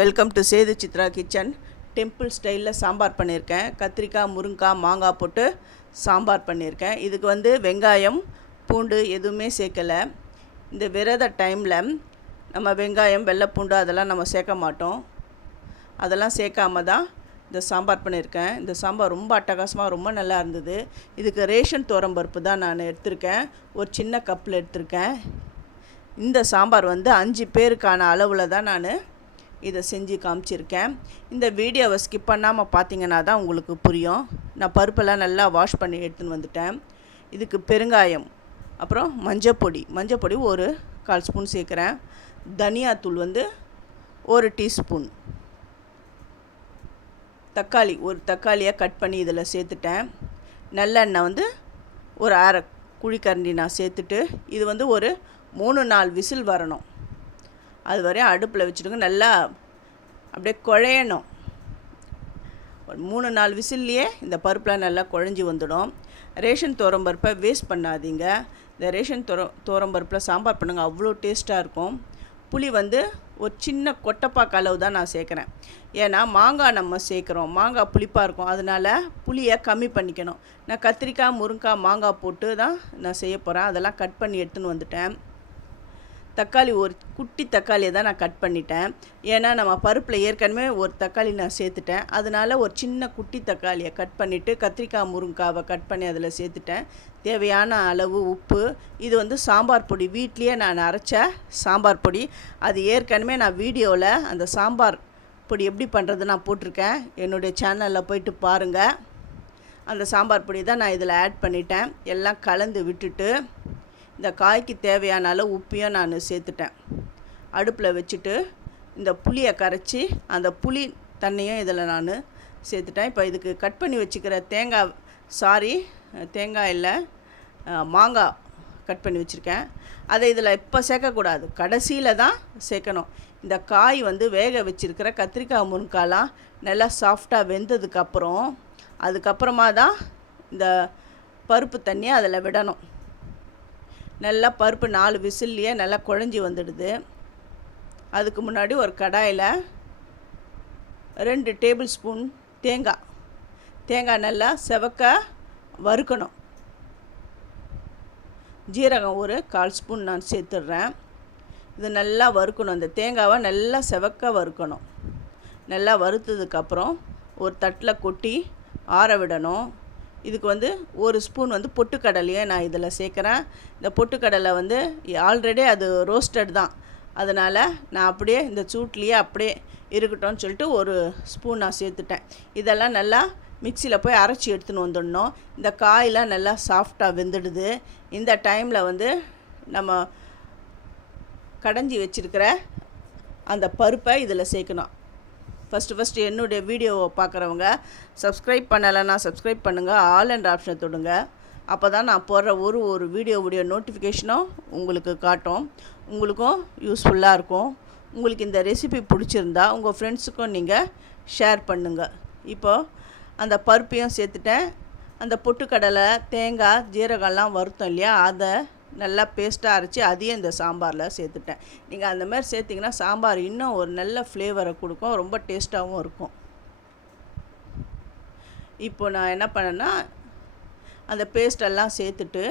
Welcome to Sethu Chitra kitchen. Temple ஸ்டைலில் சாம்பார் பண்ணியிருக்கேன். கத்திரிக்காய், முருங்காய், மாங்காய் போட்டு சாம்பார் பண்ணியிருக்கேன். இதுக்கு வெங்காயம், பூண்டு எதுவுமே சேர்க்கலை. இந்த விரத டைமில் நம்ம வெங்காயம், வெள்ளை பூண்டு அதெல்லாம் நம்ம சேர்க்க மாட்டோம். அதெல்லாம் சேர்க்காம தான் இந்த சாம்பார் பண்ணியிருக்கேன். இந்த சாம்பார் ரொம்ப அட்டகாசமாக ரொம்ப நல்லா இருந்தது. இதுக்கு ரேஷன் துவரம்பருப்பு தான் நான் எடுத்திருக்கேன். ஒரு சின்ன கப்பில் எடுத்திருக்கேன். இந்த சாம்பார் 5 பேருக்கான அளவில் தான் நான் இதை செஞ்சு காமிச்சிருக்கேன். இந்த வீடியோவை ஸ்கிப் பண்ணாமல் பார்த்தீங்கன்னா தான் உங்களுக்கு புரியும். நான் பருப்பெல்லாம் நல்லா வாஷ் பண்ணி எடுத்துன்னு வந்துட்டேன். இதுக்கு பெருங்காயம், அப்புறம் மஞ்சப்பொடி ஒரு 1/4 ஸ்பூன் சேர்க்குறேன். தனியாத்தூள் 1 டீஸ்பூன். தக்காளி, ஒரு தக்காளியை கட் பண்ணி இதில் சேர்த்துட்டேன். நல்லெண்ணெய் ஒரு 1/2 குழிக்கரண்டி நான் சேர்த்துட்டு இது ஒரு 3-4 விசில் வரணும். அது வரையும் அடுப்பில் வச்சுடுங்க. நல்லா அப்படியே குழையணும். ஒரு 3-4 விசில்லையே இந்த பருப்புலாம் நல்லா குழஞ்சி வந்துடும். ரேஷன் துவரம்பருப்பை வேஸ்ட் பண்ணாதீங்க. இந்த ரேஷன் துவரம்பருப்பில் சாம்பார் பண்ணுங்கள், அவ்வளோ டேஸ்ட்டாக இருக்கும். புளி ஒரு சின்ன கொட்டைப்பாக்கு அளவு தான் நான் சேர்க்குறேன். ஏன்னா மாங்காய் நம்ம சேர்க்குறோம், மாங்காய் புளிப்பாக இருக்கும். அதனால் புளியை கம்மி பண்ணிக்கணும். நான் கத்திரிக்காய், முருங்காய், மாங்காய் போட்டு தான் நான் செய்ய போகிறேன். அதெல்லாம் கட் பண்ணி எடுத்துன்னு வந்துட்டேன். தக்காளி, ஒரு குட்டி தக்காளியை தான் நான் கட் பண்ணிட்டேன். ஏன்னா நம்ம பருப்பில் ஏற்கனவே ஒரு தக்காளி நான் சேர்த்துட்டேன். அதனால் ஒரு சின்ன குட்டி தக்காளியை கட் பண்ணிவிட்டு கத்திரிக்காய், முருங்காவை கட் பண்ணி அதில் சேர்த்துட்டேன். தேவையான அளவு உப்பு. இது சாம்பார் பொடி, வீட்லேயே நான் அரைச்ச சாம்பார் பொடி. அது ஏற்கனவே நான் வீடியோவில் அந்த சாம்பார் பொடி எப்படி பண்ணுறது நான் போட்டிருக்கேன். என்னுடைய சேனலில் போய்ட்டு பாருங்கள். அந்த சாம்பார் பொடி தான் நான் இதில் ஆட் பண்ணிட்டேன். எல்லாம் கலந்து விட்டுட்டு இந்த காய்க்கு தேவையான அளவு உப்பையும் நான் சேர்த்துட்டேன். அடுப்பில் வச்சுட்டு இந்த புளியை கரைச்சி அந்த புளி தண்ணியும் இதில் நான் சேர்த்துட்டேன். இப்போ இதுக்கு கட் பண்ணி வச்சுக்கிற தேங்காய் இல்லை, மாங்காய் கட் பண்ணி வச்சுருக்கேன். அதை இதில் இப்போ சேர்க்கக்கூடாது, கடைசியில் தான் சேர்க்கணும். இந்த காய் வேக வச்சுருக்கிற கத்திரிக்காய், முருங்காய்லாம் நல்லா சாஃப்டாக அதுக்கப்புறமா தான் இந்த பருப்பு தண்ணியை அதில் விடணும். நல்லா பருப்பு 4 விசில்லையே நல்லா குழஞ்சி வந்துடுது. அதுக்கு முன்னாடி ஒரு கடாயில் 2 டேபிள் ஸ்பூன் தேங்காய் நல்லா செவக்க வறுக்கணும். ஜீரகம் ஒரு 1/4 ஸ்பூன் நான் சேர்த்துட்றேன். இது நல்லா வறுக்கணும். அந்த தேங்காவை நல்லா செவக்க வறுக்கணும். நல்லா வறுத்ததுக்கப்புறம் ஒரு தட்டில் கொட்டி ஆற விடணும். இதுக்கு 1 ஸ்பூன் பொட்டுக்கடலையே நான் இதில் சேர்க்குறேன். இந்த பொட்டுக்கடலை ஆல்ரெடி அது ரோஸ்டட் தான். அதனால் நான் அப்படியே இந்த சூட்லேயே அப்படியே இருக்கட்டும்னு சொல்லிட்டு 1 ஸ்பூன் நான் சேர்த்துட்டேன். இதெல்லாம் நல்லா மிக்சியில் போய் அரைச்சி எடுத்துன்னு வந்துடணும். இந்த காயெலாம் நல்லா சாஃப்டாக வெந்துடுது. இந்த டைமில் நம்ம கடைஞ்சி வச்சுருக்கிற அந்த பருப்பை இதில் சேர்க்கணும். ஃபஸ்ட்டு என்னுடைய வீடியோவை பார்க்குறவங்க சப்ஸ்கிரைப் பண்ணலைன்னா சப்ஸ்கிரைப் பண்ணுங்கள். ஆல் என்ற ஆப்ஷனை தொடுங்க. அப்போ தான் நான் போடுற ஒரு வீடியோவுடைய நோட்டிஃபிகேஷனும் உங்களுக்கு காட்டும். உங்களுக்கும் யூஸ்ஃபுல்லாக இருக்கும். உங்களுக்கு இந்த ரெசிபி பிடிச்சிருந்தா உங்கள் ஃப்ரெண்ட்ஸுக்கும் நீங்கள் ஷேர் பண்ணுங்கள். இப்போது அந்த பருப்பையும் சேர்த்துட்டேன். அந்த பொட்டுக்கடலை, தேங்காய், ஜீரகம்லாம் வறுத்தோம் இல்லையா, அதை நல்லா பேஸ்ட்டாக அரைச்சி அதையும் இந்த சாம்பாரில் சேர்த்துட்டேன். நீங்கள் அந்த மாதிரி சேர்த்திங்கன்னா சாம்பார் இன்னும் ஒரு நல்ல ஃப்ளேவரை கொடுக்கும், ரொம்ப டேஸ்ட்டாகவும் இருக்கும். இப்போ நான் என்ன பண்ணேன்னா அந்த பேஸ்டெல்லாம் சேர்த்துட்டு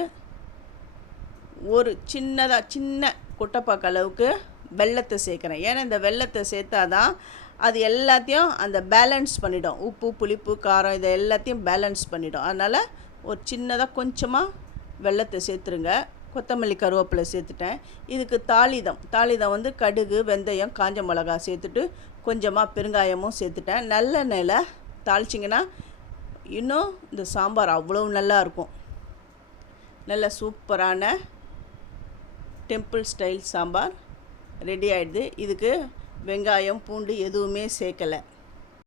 ஒரு சின்ன கொட்டைப்பாக்கு அளவுக்கு வெல்லத்தை சேர்க்குறேன். ஏன்னா இந்த வெல்லத்தை சேர்த்தா தான் அது எல்லாத்தையும் அந்த பேலன்ஸ் பண்ணிடும். உப்பு, புளிப்பு, காரம் இதை எல்லாத்தையும் பேலன்ஸ் பண்ணிடும். அதனால் ஒரு சின்னதாக கொஞ்சமாக வெல்லத்தை சேர்த்துருங்க. கொத்தமல்லி, கருவேப்பிலை சேர்த்துட்டேன். இதுக்கு தாளிதம் கடுகு, வெந்தயம், காஞ்ச மிளகா சேர்த்துட்டு கொஞ்சமாக பெருங்காயமும் சேர்த்துட்டேன். நல்லெண்ணெயில் தாளிச்சிங்கன்னா இன்னும் இந்த சாம்பார் அவ்வளோ நல்லாயிருக்கும். நல்ல சூப்பரான டெம்பிள் ஸ்டைல் சாம்பார் ரெடி ஆகிடுது. இதுக்கு வெங்காயம், பூண்டு எதுவுமே சேர்க்கலை.